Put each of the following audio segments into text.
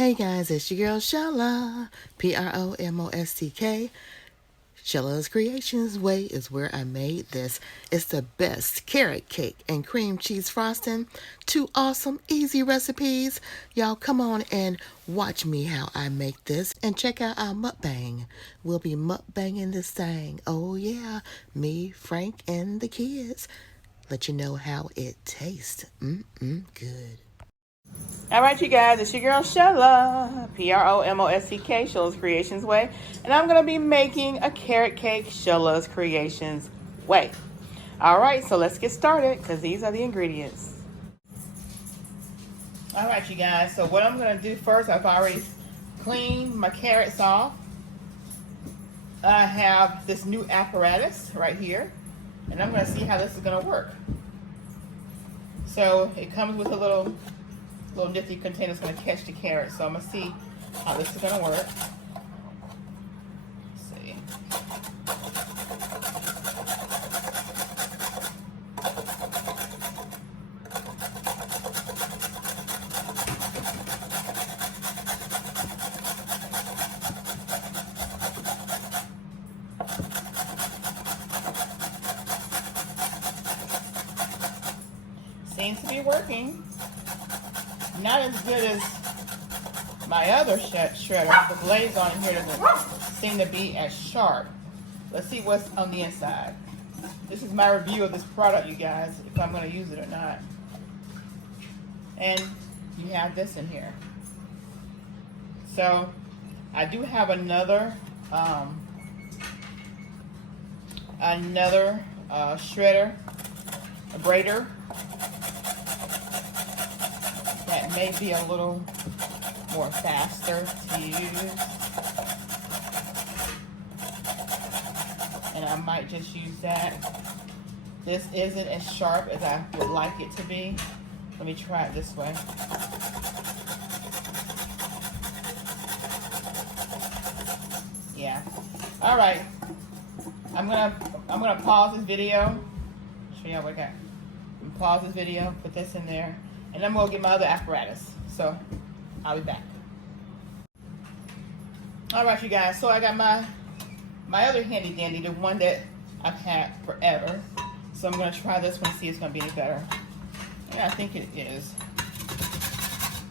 Hey guys, it's your girl Shella, PROMOSTK. Shella's Creations Way is where I made this. It's the best carrot cake and cream cheese frosting. 2 awesome, easy recipes. Y'all come on and watch me how I make this and check out our mukbang. We'll be mukbanging this thing. Oh yeah, me, Frank, and the kids. Let you know how it tastes. Good. All right, you guys, it's your girl Shella, PROMOSTK, Shella's Creations Way, and I'm gonna be making a carrot cake Shella's Creations Way. All right, so let's get started because these are the ingredients. All right, you guys, so what I'm gonna do first, I've already cleaned my carrots off. I have this new apparatus right here, and I'm gonna see how this is gonna work. So it comes with a little nifty container that's going to catch the carrots. So I'm going to see how this is going to work. Let's see. Seems to be working. Not as good as my other shredder. The blades on here doesn't seem to be as sharp. Let's see what's on the inside. This is my review of this product, you guys, if I'm going to use it or not. And you have this in here. So I do have another shredder, a braider. That may be a little more faster to use. And I might just use that. This isn't as sharp as I would like it to be. Let me try it this way. Yeah. All right. I'm gonna pause this video. Show y'all what I got. Pause this video, put this in there. And I'm gonna get my other apparatus. So I'll be back. All right, you guys. So I got my other handy dandy, the one that I've had forever. So I'm gonna try this one, see if it's gonna be any better. Yeah, I think it is.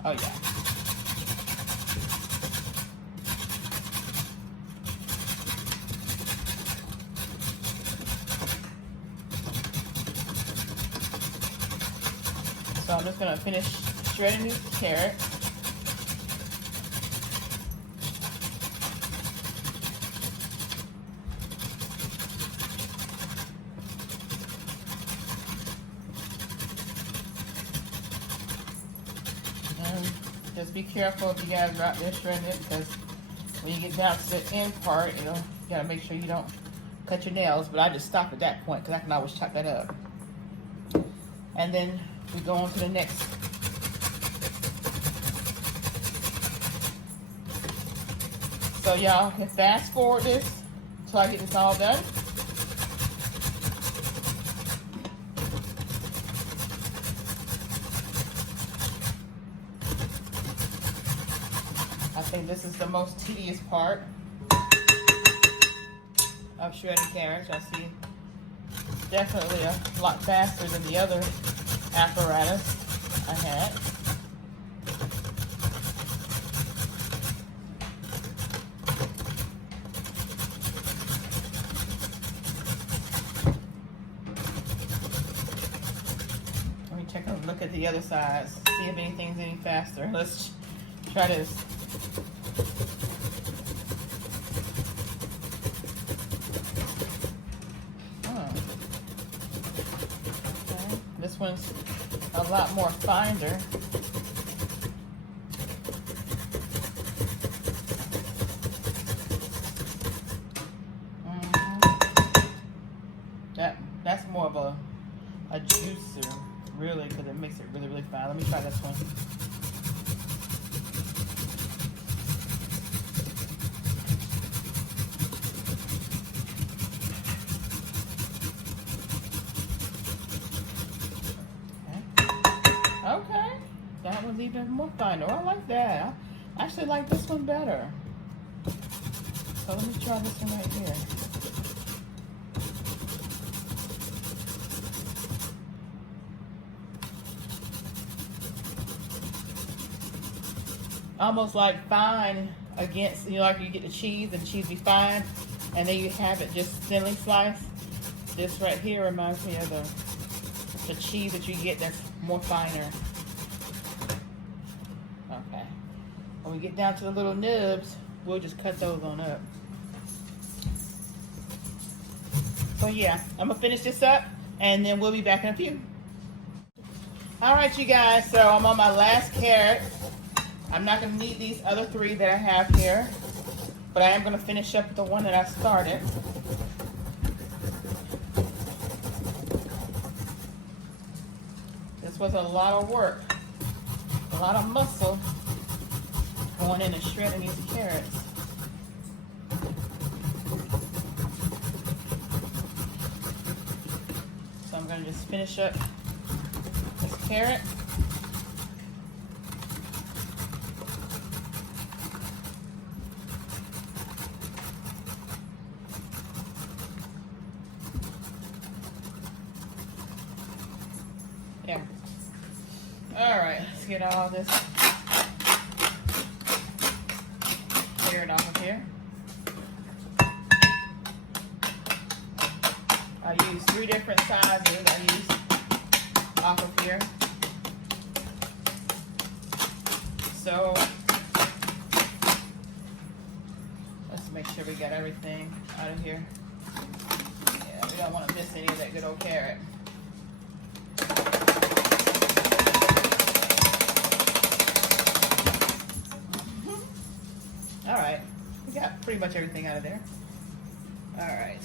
Oh yeah. So I'm just gonna finish shredding these carrots. And just be careful if you guys are out there shredding it, because when you get down to the end part, you gotta make sure you don't cut your nails. But I just stop at that point because I can always chop that up. And then we go on to the next. So y'all can fast forward this until I get this all done. I think this is the most tedious part of shredding carrots. I see definitely a lot faster than the other apparatus I had. Let me take a look at the other sides, see if anything's any faster. Let's try this. This one's a lot more finer. That's more of a juicer, really, because it makes it really, really fine. Let me try this one. Okay, that was even more finer. I like that. I actually like this one better. So let me try this one right here. Almost like fine against, you know, like you get the cheese and cheese be fine, and then you have it just thinly sliced. This right here reminds me of the cheese that you get that's more finer. Okay. When we get down to the little nubs, we'll just cut those on up. So yeah, I'm gonna finish this up and then we'll be back in a few. All right, you guys, so I'm on my last carrot. I'm not gonna need these other 3 that I have here, but I am gonna finish up the one that I started. This was a lot of work, a lot of muscle going in and shredding these carrots. So I'm gonna just finish up this carrot. Yeah. All right, let's get all this carrot off of here. I use 3 different sizes I use off of here. So let's make sure we got everything out of here. Yeah, we don't want to miss any of that good old carrot. All right, we got pretty much everything out of there. All right.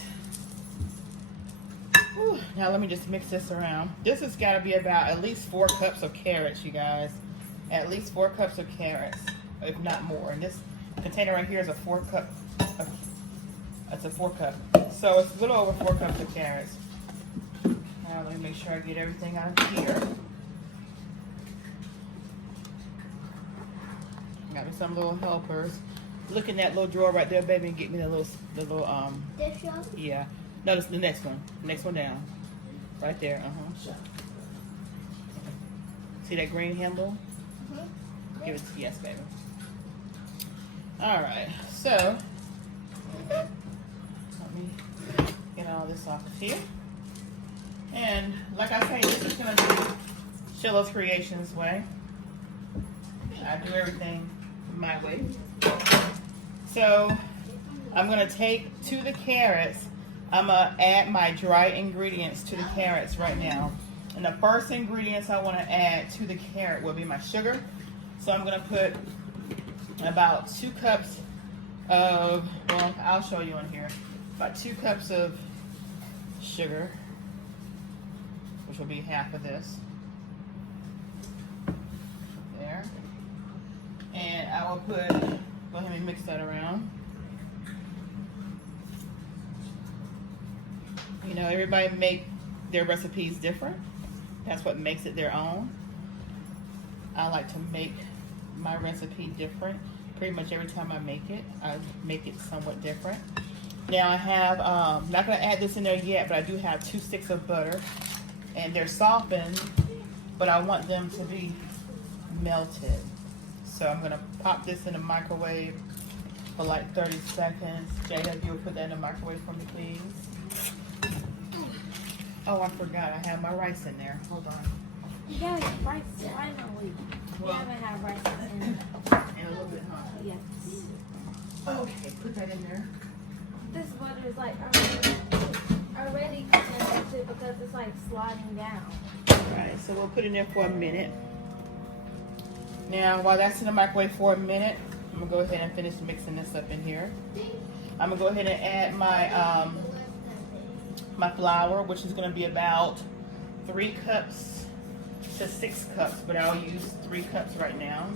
Whew. Now let me just mix this around. This has got to be about at least 4 cups of carrots, you guys. At least 4 cups of carrots, if not more. And this container right here is a 4 cup. That's a 4 cup. So it's a little over 4 cups of carrots. Now let me make sure I get everything out of here. Got me some little helpers. Look in that little drawer right there, baby, and get me the little This one? Yeah. No, it's the next one. Next one down. Right there. See that green handle? Give it to yes, baby. All right. So let me get all this off of here. And like I say, this is gonna be Sheila's Creations way. I do everything my way. So I'm gonna take to the carrots. I'm gonna add my dry ingredients to the carrots right now. And the first ingredients I wanna add to the carrot will be my sugar. So I'm gonna put about 2 cups of, well, I'll show you on here. About 2 cups of sugar, which will be half of this. There. And I will put, go ahead and mix that around. You know, everybody make their recipes different. That's what makes it their own. I like to make my recipe different. Pretty much every time I make it somewhat different. Now I have, not gonna add this in there yet, but I do have 2 sticks of butter. And they're softened, but I want them to be melted. So I'm gonna pop this in the microwave for like 30 seconds. Jada, if you'll put that in the microwave for me, please. Oh, I forgot, I have my rice in there. Hold on. You gotta have rice finally. You haven't had rice in And a little bit, huh? yes. Okay, put that in there. This butter is like already melted because it's like sliding down. Alright, so we'll put it in there for a minute. Now, while that's in the microwave for a minute, I'm gonna go ahead and finish mixing this up in here. I'm gonna go ahead and add my my flour, which is gonna be about 3 cups to 6 cups, but I'll use 3 cups right now.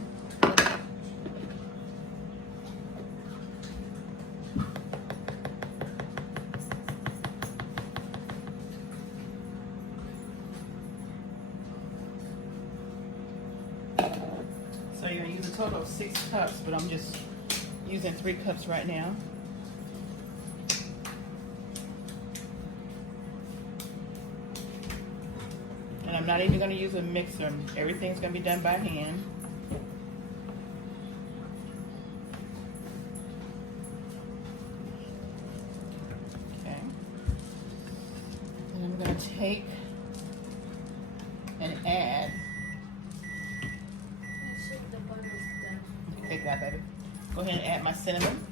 So you're gonna use a total of 6 cups, but I'm just using 3 cups right now. And I'm not even going to use a mixer. Everything's going to be done by hand. Okay. And I'm going to take and add. Take that, baby. Go ahead and add my cinnamon.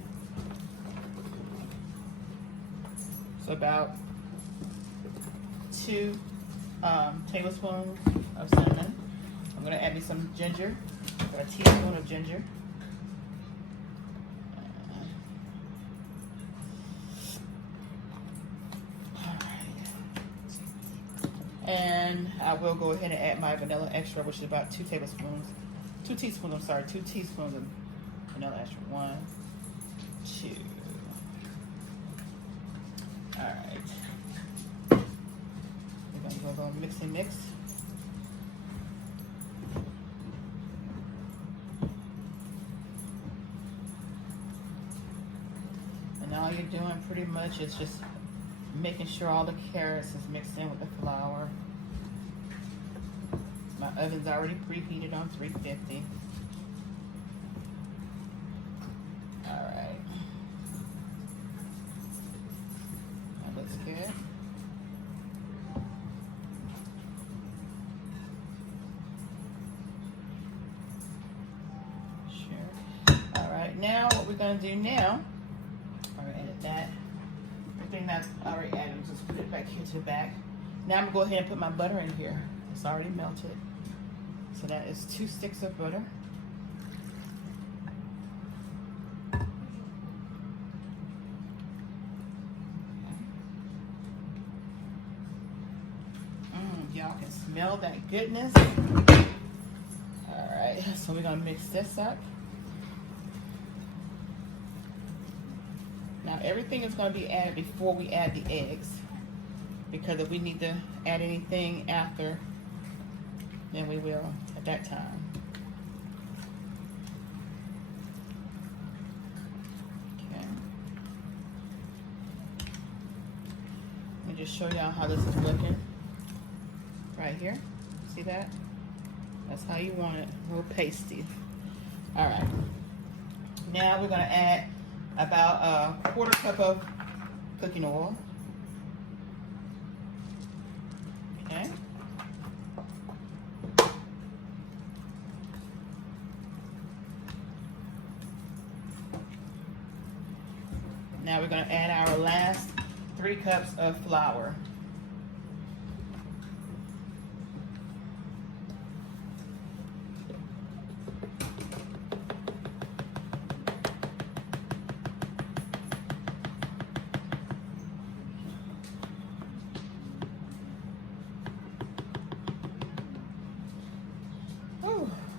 So about 2 tablespoons of cinnamon. I'm going to add me some ginger, a teaspoon of ginger. And I will go ahead and add my vanilla extra, which is about 2 teaspoons of vanilla extra. 1, 2. All right. We're gonna go mix and mix. And all you're doing pretty much is just making sure all the carrots is mixed in with the flour. My oven's already preheated on 350. All right. That looks good. Sure. All right, now what we're gonna do now, I'm gonna edit that. Everything that's already added, just put it back here to the back. Now I'm gonna go ahead and put my butter in here. It's already melted. So that is 2 sticks of butter. Y'all can smell that goodness. All right, so we're gonna mix this up. Now everything is gonna be added before we add the eggs, because if we need to add anything after, then we will at that time. Okay. Let me just show y'all how this is looking. Right here. See that? That's how you want it. A little pasty. All right. Now we're going to add about a 1/4 cup of cooking oil. Okay. Now we're going to add our last 3 cups of flour.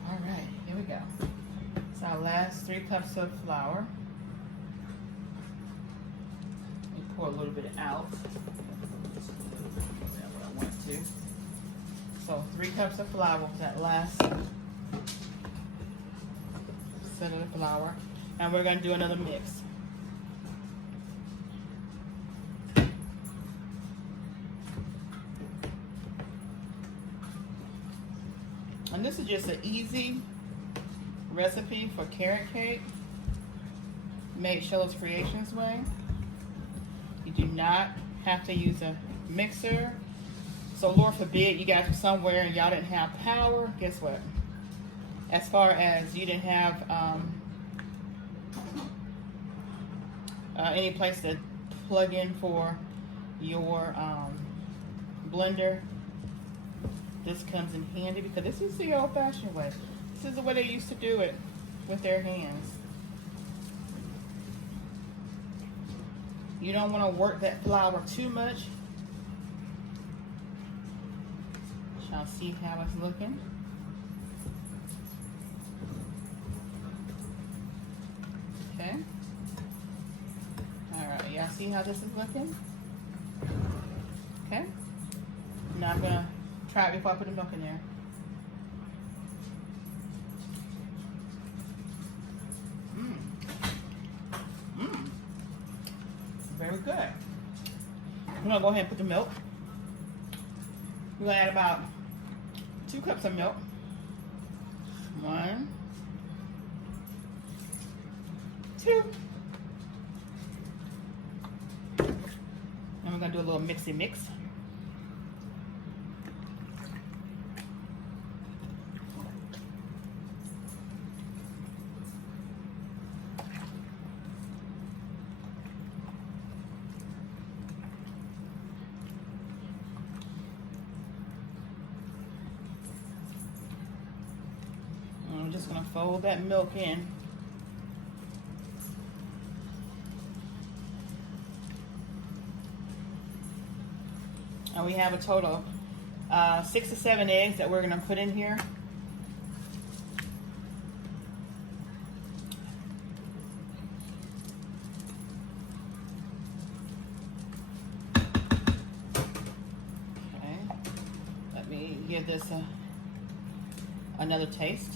All right, here we go. It's our last 3 cups of flour. Pour a little bit out. That's what I want to. So 3 cups of flour was that last set of the flour. And we're going to do another mix. And this is just an easy recipe for carrot cake, made Sheila's Creations way. You do not have to use a mixer. So Lord forbid you guys were somewhere and y'all didn't have power. Guess what? As far as you didn't have any place to plug in for your blender, this comes in handy, because this is the old-fashioned way. This is the way they used to do it with their hands. You don't want to work that flour too much. Y'all see how it's looking? Okay. All right, y'all see how this is looking? Okay. Now I'm gonna try it before I put the milk in there. good. We're gonna go ahead and put the milk. We're gonna add about 2 cups of milk. 1, 2. And we're gonna do a little mixy mix. I'm just gonna fold that milk in. And we have a total of 6 to 7 eggs that we're gonna put in here. Okay, let me give this another taste.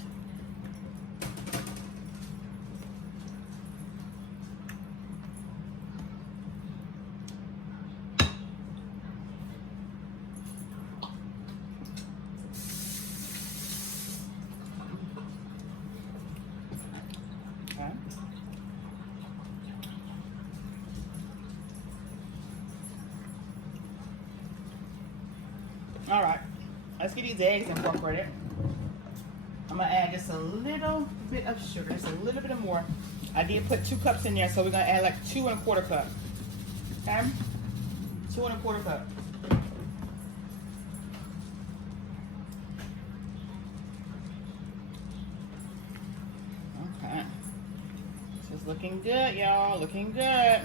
All right, let's get these eggs incorporated. I'm gonna add just a little bit of sugar, just a little bit more. I did put 2 cups in there, so we're gonna add like 2 1/4 cup. Okay, 2 1/4 cup. Okay, this is looking good, y'all. Looking good.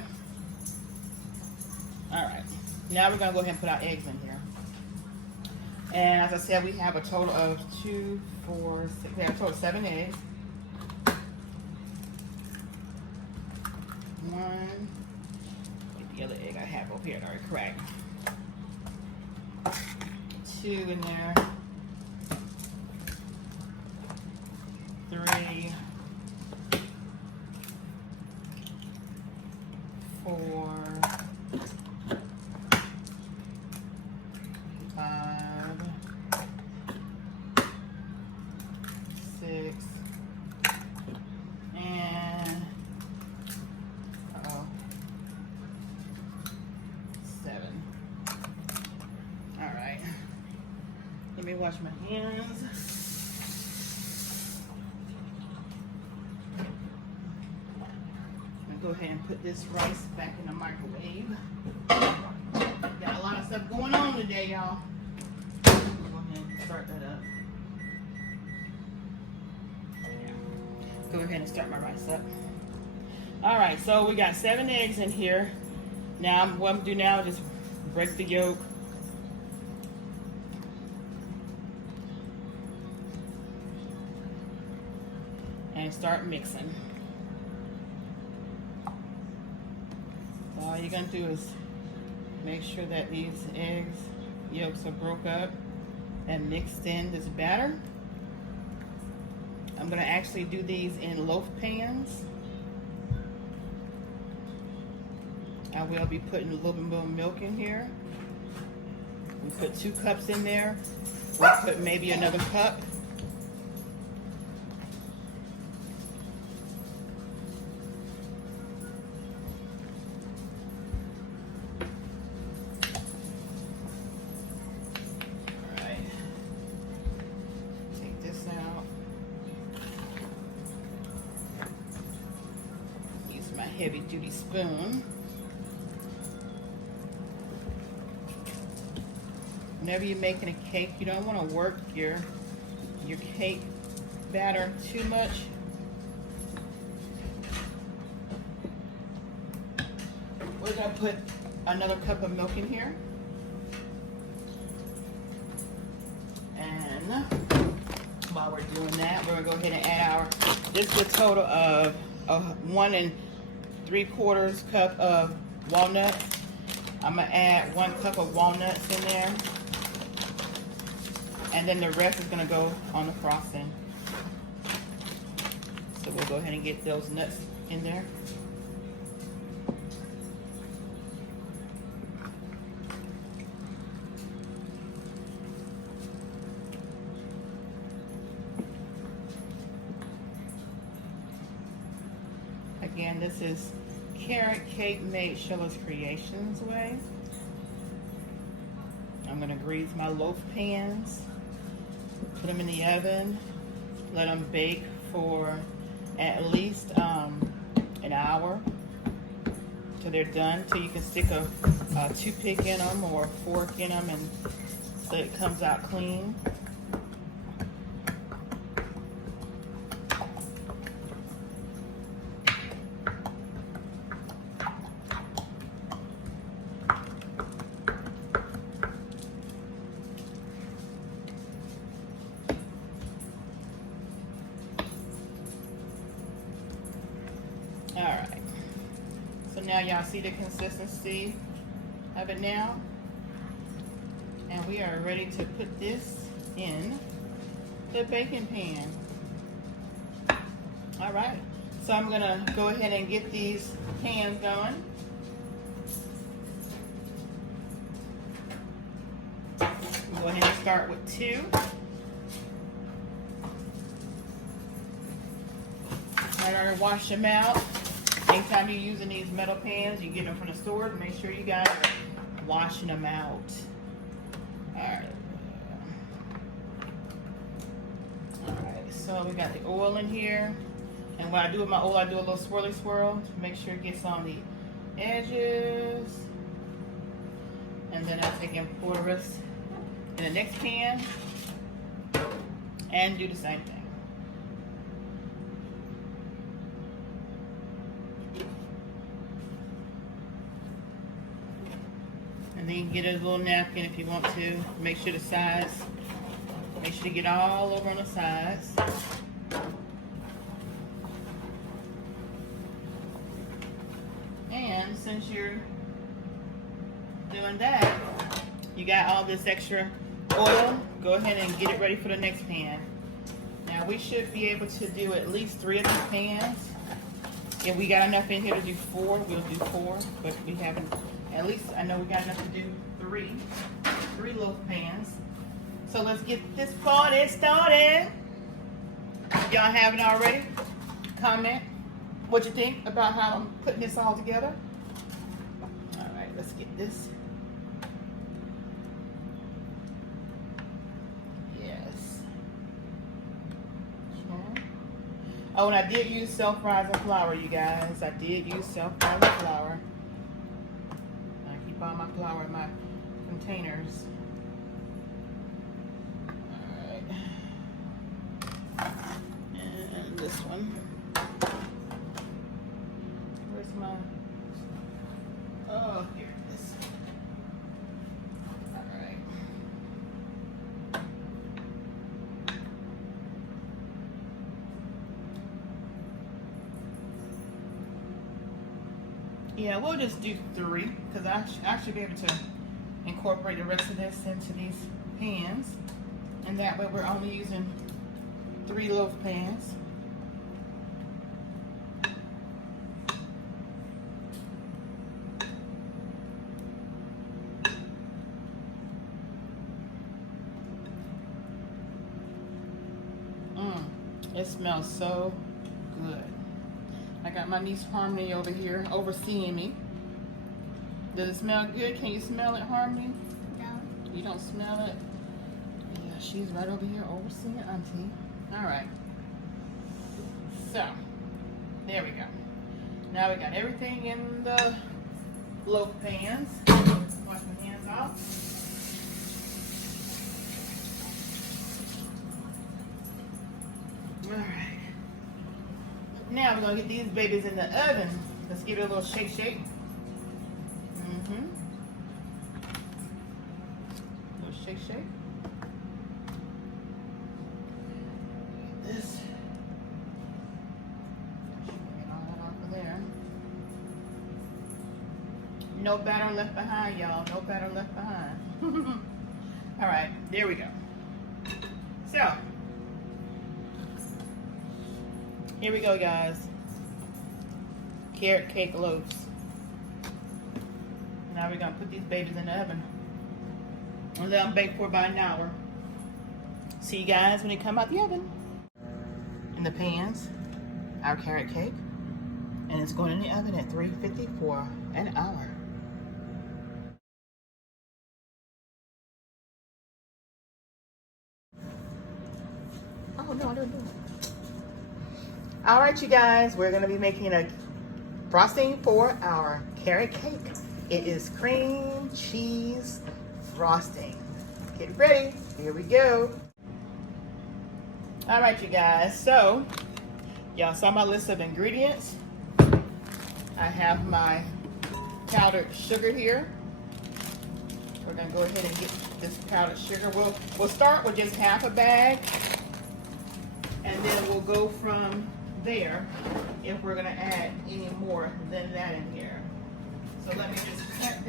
All right, now we're gonna go ahead and put our eggs in here. And as I said, we have a total of 2, 4, 6, we have a total of 7 eggs. 1, get the other egg I have over here, already cracked. 2 in there. 3, 4, 5, 6, and 7. All right, let me wash my hands. I'm gonna go ahead and put this rice back in the microwave. Got a lot of stuff going on today, y'all. Go ahead and start that up. Go ahead and start my rice up. All right, so we got 7 eggs in here. Now, what I'm gonna do now is just break the yolk. And start mixing. So all you're gonna do is make sure that these eggs yolks are broke up and mixed in this batter. I'm gonna actually do these in loaf pans. I will be putting a little bit more milk in here. We put 2 cups in there. We'll put maybe another cup. Heavy duty spoon. Whenever you're making a cake, you don't want to work your cake batter too much. We're gonna put another cup of milk in here. And while we're doing that, we're gonna go ahead and add our, this is a total of 1 3/4 cup of walnuts. I'm gonna add 1 cup of walnuts in there. And then the rest is gonna go on the frosting. So we'll go ahead and get those nuts in there. Again, this is carrot cake made Sheila's Creations way. I'm gonna grease my loaf pans, put them in the oven, let them bake for at least an hour till they're done. So you can stick a toothpick in them or a fork in them, and so it comes out clean. Alright, so now y'all see the consistency of it now, and we are ready to put this in the baking pan. Alright, so I'm gonna go ahead and get these pans going. Go ahead and start with 2. I already washed them out. Anytime you're using these metal pans, you get them from the store, make sure you guys are washing them out. Alright. Alright, so we got the oil in here. And what I do with my oil, I do a little swirly swirl to make sure it gets on the edges. And then I take and pour the rest in the next pan and do the same thing. And then you can get a little napkin if you want to. Make sure the sides, make sure to get all over on the sides. And since you're doing that, you got all this extra oil, go ahead and get it ready for the next pan. Now we should be able to do at least 3 of these pans. If we got enough in here to do 4, we'll do 4, but we haven't. At least I know we got enough to do 3 loaf pans. So let's get this party started. If y'all haven't already, comment what you think about how I'm putting this all together. All right, let's get this. Yes. Okay. Oh, and I did use self-rising flour, you guys. I did use self-rising flour. All my flour in my containers. Alright. And this one. Where's my... Oh, here it is. Alright. Yeah, we'll just do 3 because I should be able to incorporate the rest of this into these pans, and that way we're only using 3 loaf pans. It smells so good. I got my niece Harmony over here overseeing me. Does it smell good? Can you smell it, Harmony? No. You don't smell it? Yeah, she's right over here overseeing Auntie. Alright. So, there we go. Now we got everything in the loaf pans. Wash my hands off. Alright. Now we're going to get these babies in the oven. Let's give it a little shake. Little shake. This. Get all that off of there. No batter left behind, y'all. No batter left behind. Alright, there we go. So, here we go, guys. Carrot cake loaves. Now we're gonna put these babies in the oven and let them bake for about an hour. See you guys when they come out the oven. In the pans, our carrot cake. And it's going in the oven at 350 for an hour. Oh no, I didn't do it. All right, you guys, we're gonna be making a frosting for our carrot cake. It is cream cheese frosting. Get ready, here we go. All right, you guys, so y'all saw my list of ingredients. I have my powdered sugar here. We're gonna go ahead and get this powdered sugar. We'll start with just half a bag, and then we'll go from there if we're gonna add any more than that in here. So let me just cut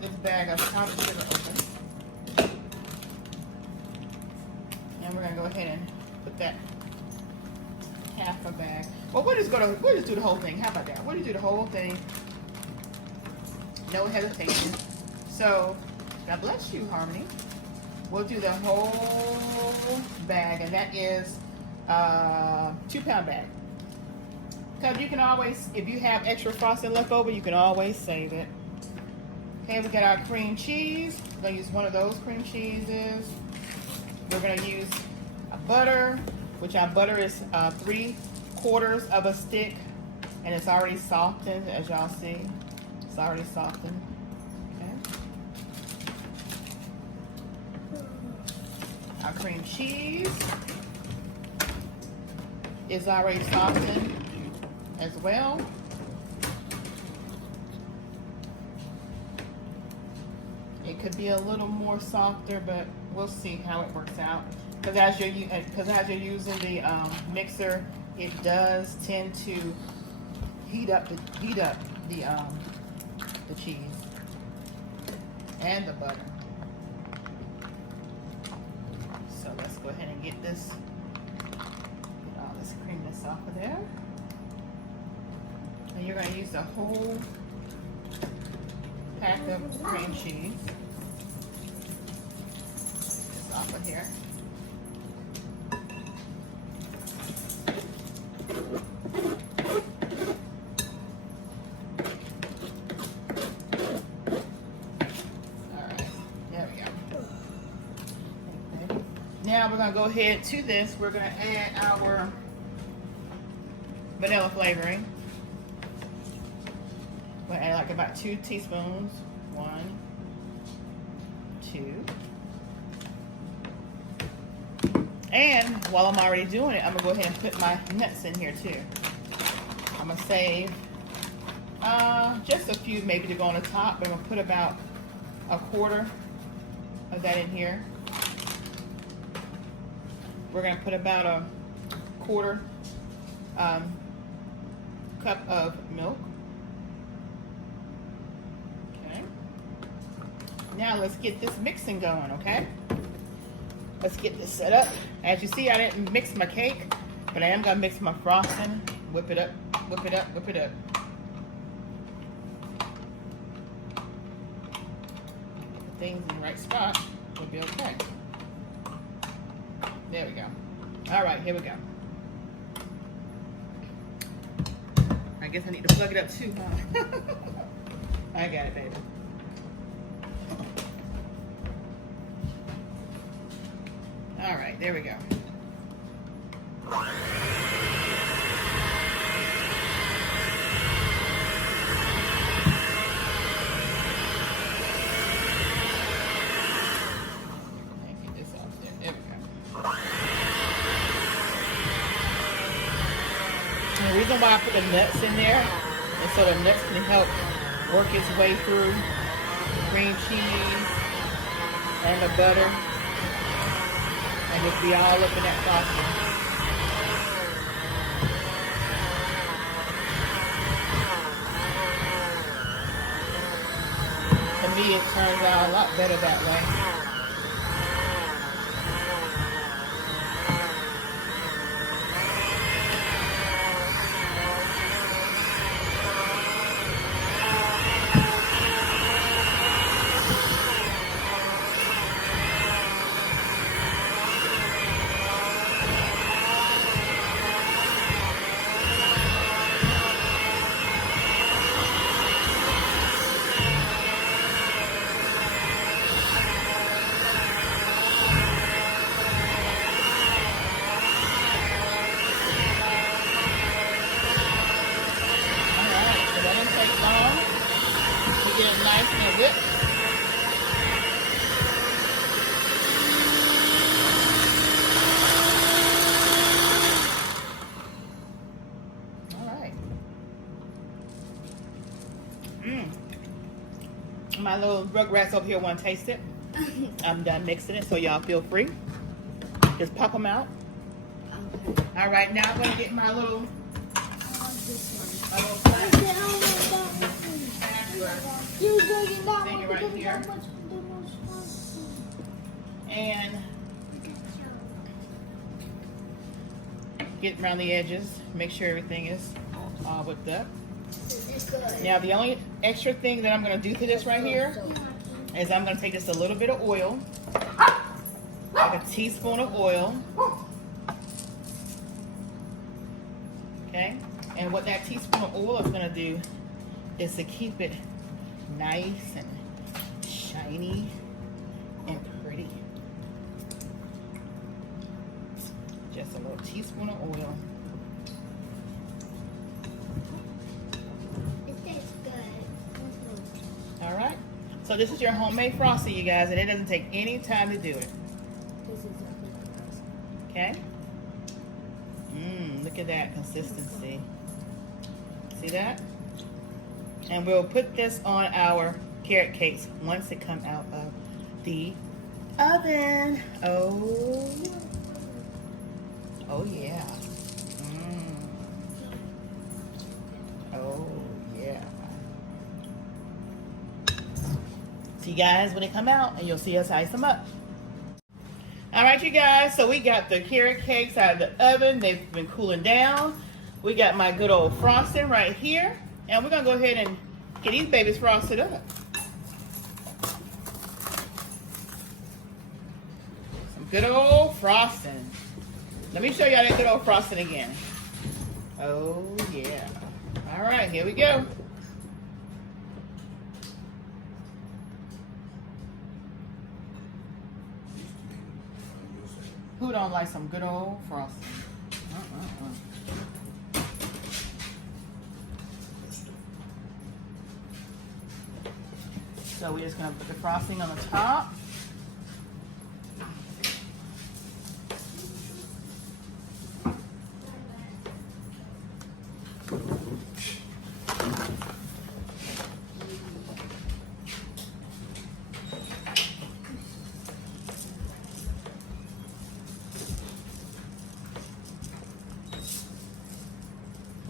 this bag of powdered sugar open. And we're gonna go ahead and put that half a bag. Well, we'll just do the whole thing. How about that? We'll just do the whole thing. No hesitation. So, God bless you, Harmony. We'll do the whole bag, and that is 2-pound bag. Because you can always, if you have extra frosting left over, you can always save it. Okay, we got our cream cheese. We're gonna use one of those cream cheeses. We're gonna use a butter, which our butter is 3/4 of a stick, and it's already softened, as y'all see. It's already softened. Okay. Our cream cheese is already softened as well. It could be a little more softer, but we'll see how it works out. Because as you're using the mixer, it does tend to heat up the cheese and the butter. So let's go ahead and get all this creaminess off of there. And you're going to use the whole pack of cream cheese. Just off of here. Now we're going to go ahead to this. We're going to add our vanilla flavoring. We're going to add like about 2 teaspoons. 1, 2. And while I'm already doing it, I'm going to go ahead and put my nuts in here too. I'm going to save just a few maybe to go on the top, but I'm going to put about 1/4 of that in here. We're going to put about 1/4 cup of milk. Okay. Now let's get this mixing going, okay? Let's get this set up. As you see, I didn't mix my cake, but I am going to mix my frosting. Whip it up, whip it up, whip it up. Put things in the right spot. We'll be okay. There we go. All right, here we go. I guess I need to plug it up too, huh? I got it, baby. All right, there we go. The reason why I put the nuts in there is so the nuts can help work its way through the cream cheese and the butter and just be all up in that frosting. To me, it turns out a lot better that way. get it nice and whipped. All right. My little rugrats over here want to taste it. I'm done mixing it, so y'all feel free. Just pop them out. Okay. All right, now I'm gonna get my little This my little one. flat You doing that thing one right because here. that much the most fun. And get around the edges. Make sure everything is all whipped up. Now the only extra thing that I'm gonna do to this right here is I'm gonna take just a little bit of oil, like a teaspoon of oil. Okay, and what that teaspoon of oil is gonna do is to keep it nice and shiny and pretty. Just a little teaspoon of oil. It tastes good. All right. So this is your homemade frosty, you guys, and it doesn't take any time to do it. This is exactly like Okay. Look at that consistency. See that? And we'll put this on our carrot cakes once it comes out of the oven. Oh. Oh yeah. Oh yeah. See you guys when they come out, and you'll see us ice them up. All right, you guys, so we got the carrot cakes out of the oven. They've been cooling down. We got my good old frosting right here, and we're gonna go ahead and get these babies frosted up. Some good old frosting. Let me show y'all that good old frosting again. Oh yeah. All right, here we go. Who don't like some good old frosting? So we're just gonna put the frosting on the top.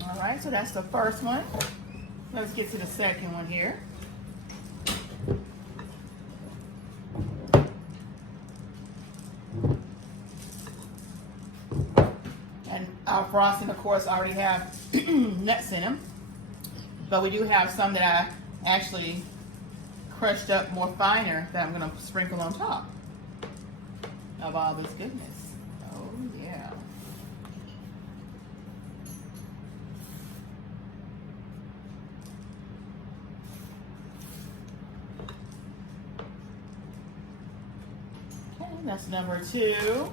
All right, so that's the first one. Let's get to the second one here. And our frosting, of course, already have nuts in them. But we do have some that I actually crushed up more finer that I'm gonna sprinkle on top of all this goodness. Oh yeah. Okay, that's number 2.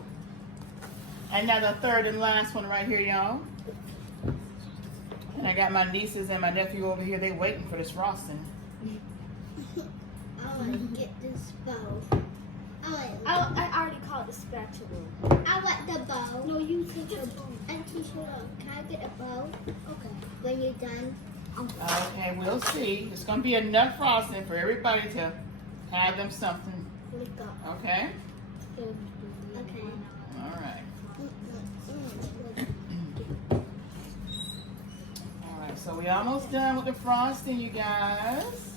And now the third and last one right here, y'all. And I got my nieces and my nephew over here. They waiting for this frosting. I want to get this bow. I already called the spatula. I want the bow. No, you take the bow. And Tisha, can I get a bow? Okay. When you're done, Okay, we'll see. It's gonna be enough frosting for everybody to have them something. look up. Okay? Okay. All right. All right, so we almost done with the frosting, you guys.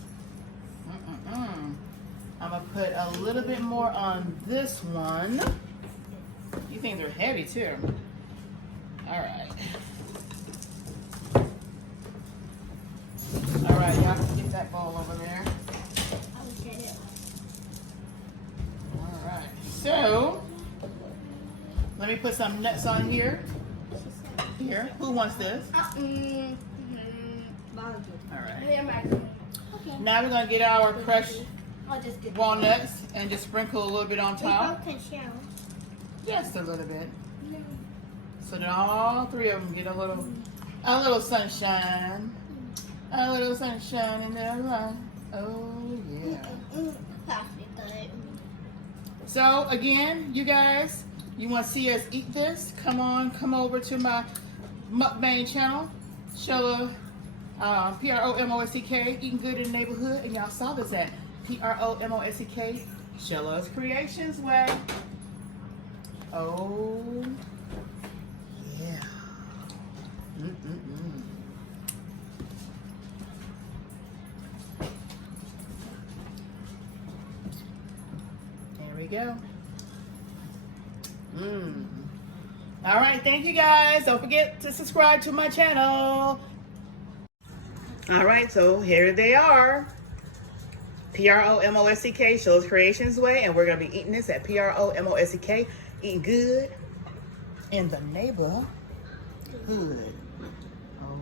I'm gonna put a little bit more on this one. You think they're heavy too. All right. All right, y'all can get that bowl over there. I'll get it. All right, so let me put some nuts on here. Here, who wants this? All right. Okay. Now we're gonna get our crushed I'll just get walnuts and just sprinkle a little bit on top. can share. Just a little bit. So that all 3 of them get a little sunshine. A little sunshine in their life. Oh, yeah. Plastic good. So, again, you guys, you want to see us eat this? Come over to my mukbang channel, Shella, PROMOSTK, Eating Good in the Neighborhood. And y'all saw this at PROMOSTK, Shella's Creations Way. Oh, yeah. Mm-mm-mm. There we go. All right, thank you guys. Don't forget to subscribe to my channel. All right, so here they are. PROMOSTK, Shell's Creations Way, and we're gonna be eating this at PROMOSTK, Eating Good in the Neighborhood. Oh,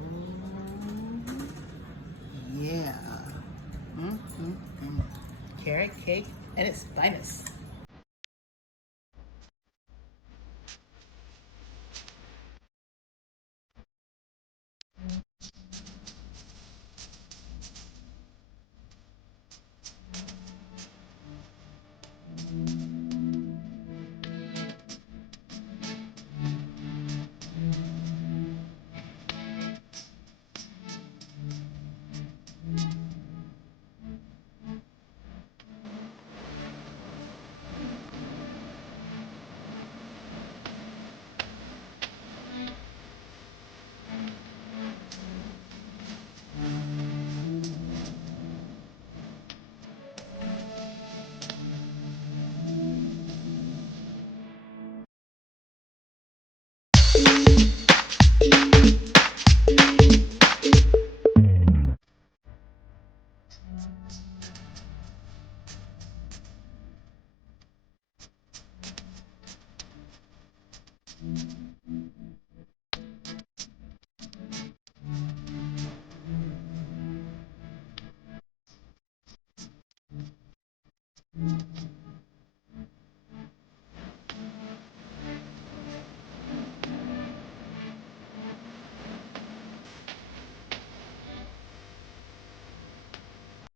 yeah. Carrot cake at its finest.